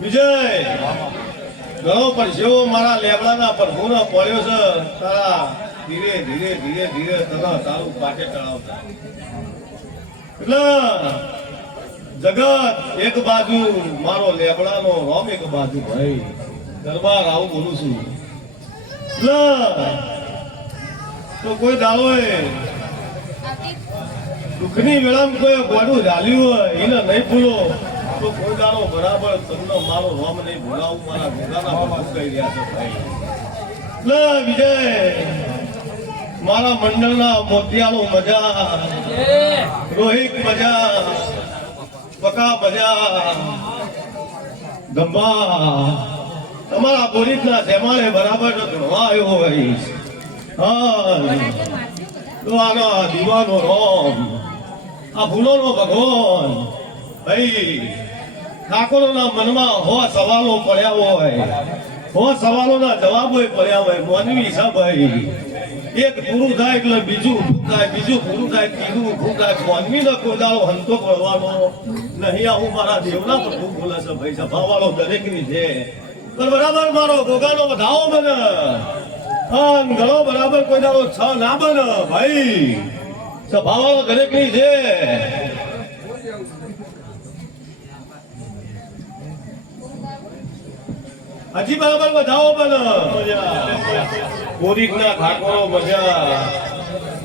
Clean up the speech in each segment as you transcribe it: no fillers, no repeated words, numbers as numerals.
વિજય ઘણો પરસેવો મારા લેબડાના પ્રભુનો પડ્યો છે તારા ધીરે ધીરે ધીરે ધીરે તને તારું પાટે ચડાવતા એટલે જગત એક બાજુ મારો લેબડાનો રોમ એક બાજુ ભાઈ દરબાર આવું બોલું છું તો કોઈ દાડો દુઃખની વેળામાં કોઈ ગોડું ઝાલ્યું હોય એને નહીં ભૂલો તો કોઈ દાડો બરાબર તમને મારો રોમ નહીં ભૂલાવું મારા ભૂલાના બાપુ કહી રહ્યા છે ભાઈ વિજય મારા મંડળના મોતિયાળો મજા રોહિત મજા પકા મજા ગંબા તમારા બોરીતના જેમાળે બરાબર ભણવા આવ્યો હોય હા તો આના દીવાનો રોમ આ ભૂલોનો ભગવાન ભાઈ ઠાકોરોના મનમાં હો સવાલો પડ્યા હોય હો સવાલોના જવાબો પડ્યા હોય માનવી છે ભાઈ એક પૂરું થાય એટલે બીજું ઊભું થાય બીજું પૂરું થાય ત્રીજું ઊભું થાય માનવીનો કોદાળો હંતો પડવાનો નહીં આવું મારા દેવના પ્રભુ બોલે છે ભાઈ સભાવાળો દરેકની છે પણ બરાબર મારો ગોગાનો વધાવો બને ઘણો બરાબર કોઈ દાડો છ ના બને ભાઈ સભાવાળો દરેકની છે હજી બરાબર વધાવો બને કોરીકના ઠાકોરો મજા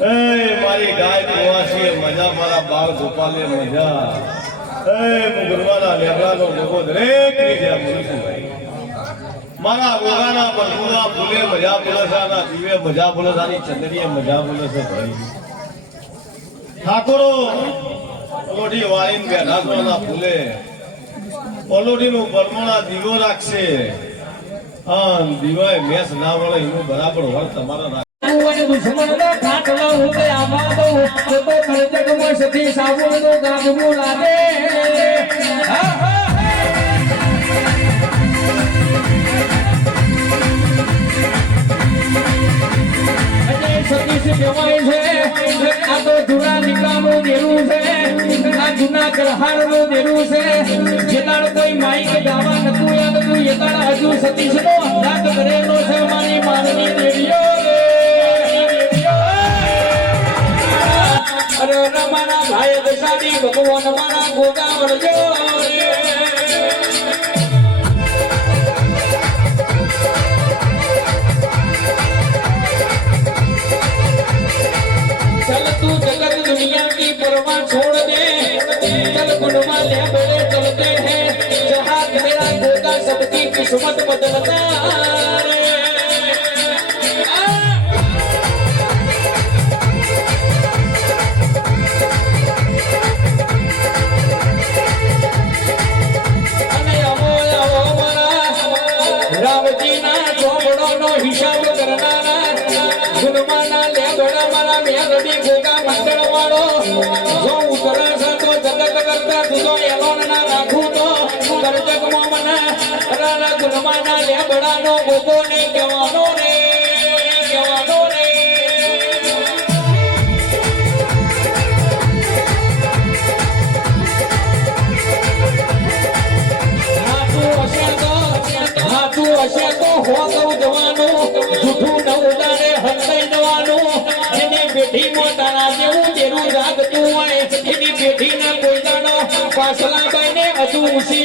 એ મારી ગાય કુવાસી મજા મારા બાળ ગોપાલે મજા એ મુગરવાના લેબડાનો લોકો દરેક ની જેમ બોલું ભાઈ મારા ગોગાના બલગુના ફૂલે મજા બોલસાના દીવે મજા બોલસાની ચંદરીએ મજા બોલસે ભાઈ ઠાકોરો ઓલોડી વાળીને બેઠા સોના ફૂલે ઓલોડીનું બરમણા દીવો રાખશે હા દીવાય મેસ ના વળે એનું બરાબર વળ તમારા દુશ્મનનો ખાટલો ઉગે આમાં તો કરજગમાં સતી સાબુનો ગાજમું લાગે સતીશ કહેવાય છે આ તો જૂના નિકામનું દેરું છે આ જૂના ગ્રહારનું દેરું છે જેતાળ કોઈ માઈક ગાવા નતું યાદ તું એતાળ હજુ સતીશનો અંદાજ કરેલો છે મારી માનની દેવીઓ અરે રમાના ભાઈ દશાની ભગવાન મારા ગોગા વળજો चल तू जगत दुनिया की परवाह छोड़ दे चल गुणवा ले बड़े चलते हैं जहाँ तेरा गोगा सबकी किस्मत बदलता रे रामजी ना चोपड़ो नो हिसाब करनारा गुणमाना ले बड़ा मारा मेलडी गोगा मंडळ वाळो जो उतरा तो जगत करता तुझो एलोन ना राखू तो करजग मोमना राणा गुणमाना ले बड़ा नो गोगो ने केवानो रे હશે તો હો કઉ જવાનું જૂઠું ન ઉડાડે હંસાઈ જવાનું જેની પેઢીમાં તારા જેવું જેનું જાગતું હોય એની પેઢીના કોઈ દાડો પાછલા બાઈને હજુ ઉસી